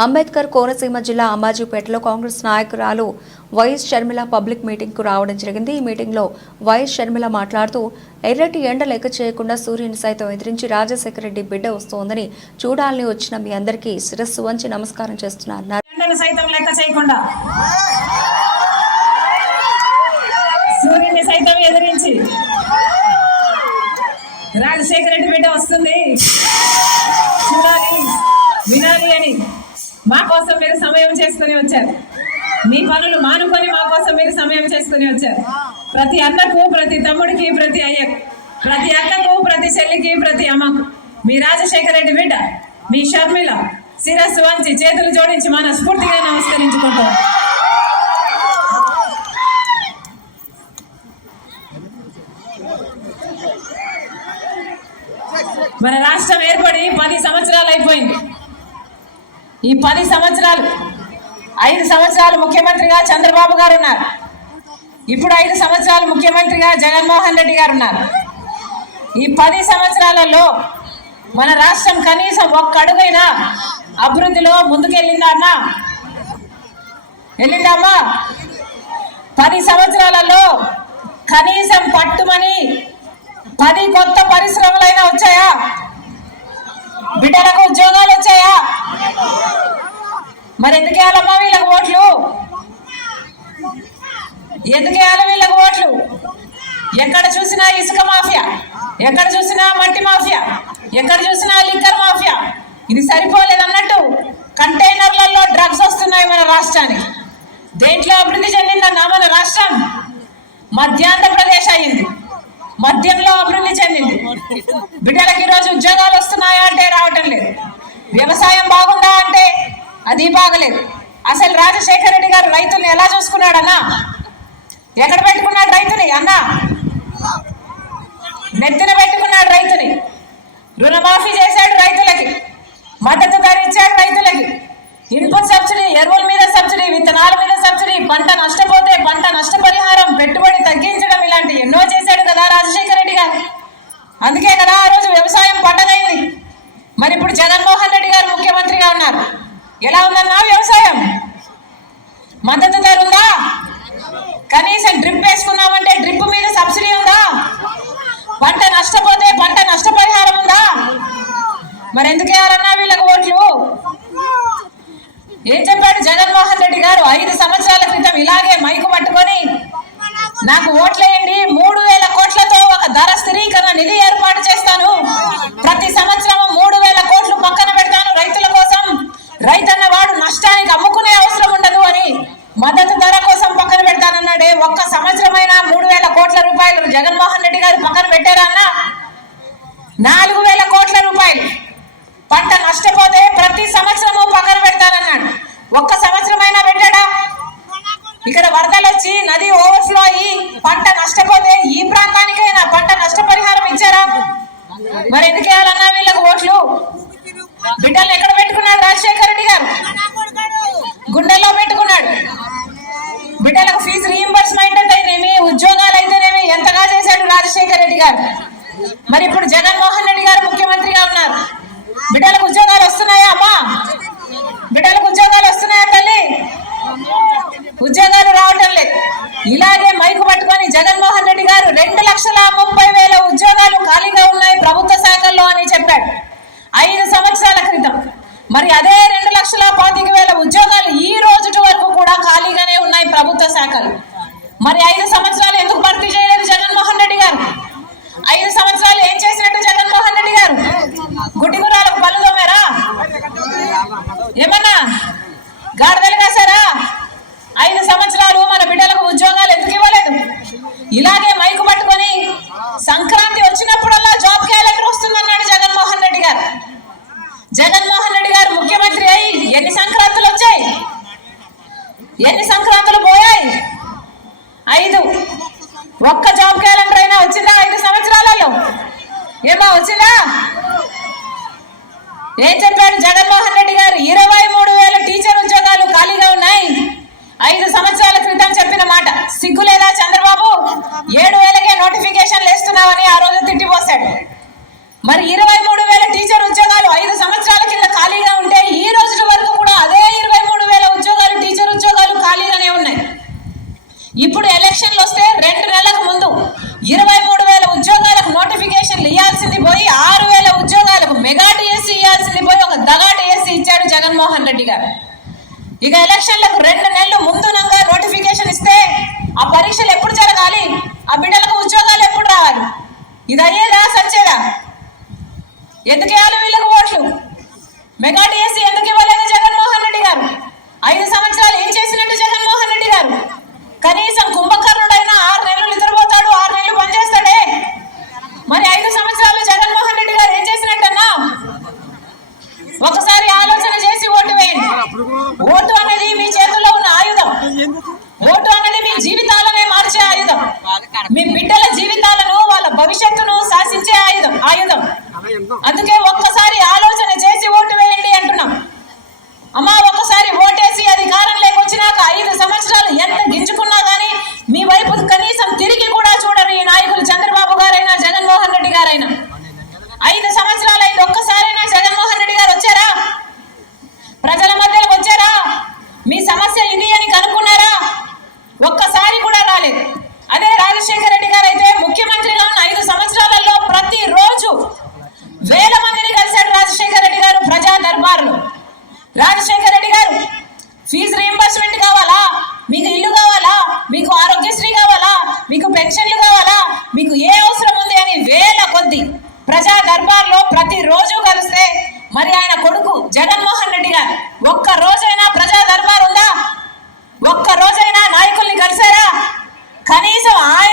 అంబేద్కర్ కోనసీమ జిల్లా అమ్మాజీపేటలో కాంగ్రెస్ నాయకురాలు YS Sharmila public meeting కు రావడం జరిగింది। ఈ మీటింగ్ లో వైఎస్ షర్మిల మాట్లాడుతూ ఎర్రటి ఎండ లెక్క చేయకుండా సూర్యుని సైతం ఎదిరించి రాజశేఖర రెడ్డి బిడ్డ వస్తోందని చూడాలని వచ్చిన మీ అందరికీ శిరస్సు వంచి నమస్కారం చేస్తున్నారు। ఎండను సైతం లెక్క చేయకుండా సూర్యుని సైతం ఎదిరించి రాజశేఖర రెడ్డి బిడ్డ వస్తుంది చూడాలి వినాలి అని మా కోసం మీరు సమయం చేసుకుని వచ్చారు। మీ పనులు మానుకొని మా కోసం మీరు సమయం చేసుకుని వచ్చారు। ప్రతి అన్నకు, ప్రతి తమ్ముడికి, ప్రతి అయ్యకు, ప్రతి అక్కకు, ప్రతి చెల్లికి, ప్రతి అమ్మకు మీ రాజశేఖర రెడ్డి బిడ్డ మీ షర్మిల శిరస్సు వంచి చేతులు జోడించి మనస్ఫూర్తిగా నమస్కరించుకుంటాం। మన రాష్ట్రం ఏర్పడి 10 సంవత్సరాలు అయిపోయింది। ఈ 10 సంవత్సరాలు 5 సంవత్సరాలు ముఖ్యమంత్రిగా చంద్రబాబు గారు ఉన్నారు। ఇప్పుడు 5 సంవత్సరాలు ముఖ్యమంత్రిగా జగన్మోహన్ రెడ్డి గారు ఉన్నారు। ఈ 10 సంవత్సరాలలో మన రాష్ట్రం కనీసం ఒక్క అడుగైనా అభివృద్ధిలో ముందుకెళ్ళిందా అమ్మా? వెళ్ళిందమ్మా? 10 సంవత్సరాలలో కనీసం పట్టుమని 10 కొత్త పరిశ్రమలైనా వచ్చాయా? బిడ్డలకు ఉద్యోగాలు వచ్చాయా? మరి ఎందుకు వేయాలమ్మా వీళ్ళకి ఓట్లు? ఎందుకు వేయాలి వీళ్ళకి ఓట్లు? ఎక్కడ చూసినా ఇసుక మాఫియా, ఎక్కడ చూసినా మట్టి మాఫియా, ఎక్కడ చూసినా లిక్కర్ మాఫియా। ఇది సరిపోలేదు అన్నట్టు కంటైనర్లలో డ్రగ్స్ వస్తున్నాయి మన రాష్ట్రానికి। దేంట్లో అభివృద్ధి చెందిందన్నా మన రాష్ట్రం? మధ్యాంధ్రప్రదేశ్ అయింది, మద్యంలో అభివృద్ధి చెందింది। బిడ్డలకి ఈరోజు ఉద్యోగాలు వస్తున్నాయా అంటే రావటం లేదు। వ్యవసాయం బాగుందా అంటే అది బాగలేదు। అసలు రాజశేఖర రెడ్డి గారు రైతుల్ని ఎలా చూసుకున్నాడన్నా? ఎక్కడ పెట్టుకున్నాడు రైతుని అన్నా? నెత్తిన పెట్టుకున్నాడు రైతుని। రుణమాఫీ చేశాడు రైతులకి, మద్దతు ధర ఇచ్చాడు రైతులకి, ఇన్పుట్ సబ్సిడీ, ఎరువుల మీద సబ్సిడీ, విత్తనాల మీద సబ్సిడీ, పంట నష్టపోతే పంట నష్టపరిహారం, పెట్టుబడి తగ్గించడం, ఇలాంటి ఎన్నో చేశాడు కదా రాజశేఖర రెడ్డి గారు। అందుకే కదా ఆ రోజు వ్యవసాయం పండగైంది। మరి ఇప్పుడు జగన్మోహన్ రెడ్డి గారు ముఖ్యమంత్రిగా ఉన్నారు। ఎలా ఉందన్నా వ్యవసాయం? మద్దతు ధర ఉందా? కనీసం డ్రిప్ వేసుకుందామంటే డ్రిప్ మీద సబ్సిడీ ఉందా? పంట నష్టపోతే పంట నష్టపరిహారం ఉందా? మరి ఎందుకు వేయాలన్నా వీళ్ళకి ఓట్లు? ఏం చెప్పాడు జగన్మోహన్ రెడ్డి గారు? 5 సంవత్సరాల క్రితం ఇలాగే మైకు పట్టుకొని నాకు ఓట్లేయండి, 3000 కోట్లతో ఒక ధర స్థిరీకరణ నిధి ఏర్పాటు చేస్తాను, ప్రతి సంవత్సరం 3000 కోట్లు పక్కన పెడతాను రైతుల కోసం, రైతన్న వాడు నష్టానికి అమ్ముకునే అవసరం ఉండదు అని మద్దతు ధర కోసం పక్కన పెడతానన్నాడే। ఒక్క సంవత్సరమైనా 3000 కోట్ల రూపాయలు జగన్మోహన్ రెడ్డి గారు పక్కన పెట్టారా అన్న? 4000 కోట్ల రూపాయలు పంట నష్టపోతే ప్రతి సంవత్సరము పక్కన పెడతానన్నాడు। ఒక్క సంవత్సరమైనా పెట్టాడా? ఇక్కడ వరదలు వచ్చి నది ఓవర్ఫ్లో అయ్యి పంట నష్టపోతే ఈ ప్రాంతానికైనా పంట నష్టపరిహారం ఇచ్చారా? మరి ఎందుకు వేయాలన్నా వీళ్ళకి ఓట్లు? బిడ్డలు ఎక్కడ పెట్టుకున్నాడు రాజశేఖర రెడ్డి గారు? గుండెల్లో పెట్టుకున్నాడు। బిడ్డలకు ఫీజు రీయింబర్స్మెంట్ అయితేనేమి, ఉద్యోగాలు అయితేనేమి ఎంతగా చేశాడు రాజశేఖర రెడ్డి గారు। మరి ఇప్పుడు జగన్మోహన్ రెడ్డి గారు ముఖ్యమంత్రిగా ఉన్నారు। బిడ్డలకు ఉద్యోగాలు వస్తున్నాయా అమ్మా? బిడ్డలకు ఉద్యోగాలు వస్తున్నాయా తల్లి? ఉద్యోగాలు రావటం లేదు। ఇలాగే మైకు పట్టుకొని జగన్మోహన్ రెడ్డి గారు 2,30,000 ఉద్యోగాలు ఖాళీగా ఉన్నాయి ప్రభుత్వ శాఖల్లో అని చెప్పాడు 5 సంవత్సరాల క్రితం। మరి అదే 2,25,000 ఉద్యోగాలు ఈ రోజు వరకు కూడా ఖాళీగానే ఉన్నాయి ప్రభుత్వ శాఖలు। మరి 5 సంవత్సరాలు ఎందుకు భర్తీ చేయలేదు జగన్మోహన్ రెడ్డి గారు? 5 సంవత్సరాలు ఏం చేసినట్టు జగన్మోహన్ రెడ్డి గారు? గుడ్డిగురాలకు పళ్ళు తోమారా? ఏమన్నా గాడిదలు కాసారా? 5 సంవత్సరాలు మన బిడ్డలకు ఉద్యోగాలు ఎందుకు ఇవ్వలేదు? ఇలాగే మైకు పట్టుకొని సంక్రాంతి వచ్చినప్పుడల్లా జాబ్ క్యాలెండర్ వస్తుందన్నాడు జగన్మోహన్ రెడ్డి గారు। జగన్మోహన్ రెడ్డి గారు ముఖ్యమంత్రి అయి ఎన్ని సంక్రాంతులు వచ్చాయి? ఎన్ని సంక్రాంతులు పోయాయి? 5। ఒక్క జాబ్ క్యాలెండర్ అయినా వచ్చిందా 5 సంవత్సరాలలో? ఏమో వచ్చిందా? ఏం చెప్పాడు జగన్మోహన్ రెడ్డి గారు? 23,000 టీచర్ ఉద్యోగాలు ఖాళీగా ఉన్నాయి 5 సంవత్సరాల క్రితం చెప్పిన మాట సిగ్గులేదా చంద్రబాబు? 7,000కే నోటిఫికేషన్లు వేస్తున్నామని ఆ రోజు తిట్టిపోశాడు। మరి 23,000 టీచర్ ఉద్యోగాలు 5 సంవత్సరాల కింద ఖాళీగా ఉంటే ఈ రోజు వరకు కూడా జగన్మోహన్ రెడ్డి గారు. ఇక ఎలక్షన్లకు 2 నెలలు ముందునంగా నోటిఫికేషన్ ఇస్తే ఆ పరీక్షలు ఎప్పుడు జరగాలి, ఆ బిడ్డలకు ఉద్యోగాలు ఎప్పుడు రావాలి? ఇది అయ్యేదా సచ్చేదా? ఎందుకు వేయాలి వీళ్ళకు ఓట్లు? మెగా డిఎస్సీ ఎందుకు ఇవ్వలేదు జగన్మోహన్ రెడ్డి గారు? 5 సంవత్సరాలు ఏం చేసినట్టు జగన్మోహన్ రెడ్డి గారు? కనీసం కుంభకర్ణుడైనా 6 నెలలు నిద్రపోతాడు, 6 నెలలు పనిచేస్తాడే. మరి 5 సంవత్సరాలు జగన్మోహన్ రెడ్డి గారు ఏం చేసినట్టన్నా? ఒకసారి ఆలోచన చేసి ఓటు వేయండి. ఓటు అనేది మీ చేతుల్లో ఉన్న ఆయుధం. ఓటు అనేది మీ జీవితాలనే మార్చే ఆయుధం. మీ బిడ్డల జీవితాలను, వాళ్ళ భవిష్యత్తును శాసించే ఆయుధం. అందుకే ఒక్కసారి ఆలోచన చేసి ఓటు వేయండి అంటున్నాం. అమ్మా, ఒక్కసారి ఓటేసి అధికారంలోకి వచ్చినాక 5 సంవత్సరాలు ఎంత గింజుకున్నా గానీ మీ వైపు కనీసం తిరిగి కూడా చూడరు ఈ నాయకులు, చంద్రబాబు గారైనా జగన్మోహన్ రెడ్డి గారైనా. 5 సంవత్సరాలు అయింది, ఒక్కసారైనా జగన్మోహన్ రెడ్డి గారు వచ్చారా? ప్రజల మధ్యలోకి వచ్చారా? మీ సమస్య ఇది అని కనుక్కున్నారా? ఒక్కసారి కూడా రాలేదు. అదే రాజశేఖర రెడ్డి గారు అయితే ముఖ్యమంత్రిగా ఉన్న 5 సంవత్సరాలలో ప్రతిరోజు వేల మందిని కలిశాడు రాజశేఖర రెడ్డి గారు ప్రజా దర్బార్లు. రాజశేఖర రెడ్డి గారు ఫీజు రీయింబర్స్మెంట్ కావాలా, మీకు ఇల్లు కావాలా, మీకు ఆరోగ్యశ్రీ కావాలా, మీకు పెన్షన్లు కావాలా, మీకు ఏ అవసరం ఉంది అని వేల కొద్ది ప్రజా దర్బార్లో ప్రతిరోజు కలిస్తే మరి ఆయన కొడుకు జగన్మోహన్ రెడ్డి గారు ఒక్క రోజైనా ప్రజా దర్బార్ ఉందా? ఒక్క రోజైనా నాయకుల్ని కలిసారా? కనీసం ఆయన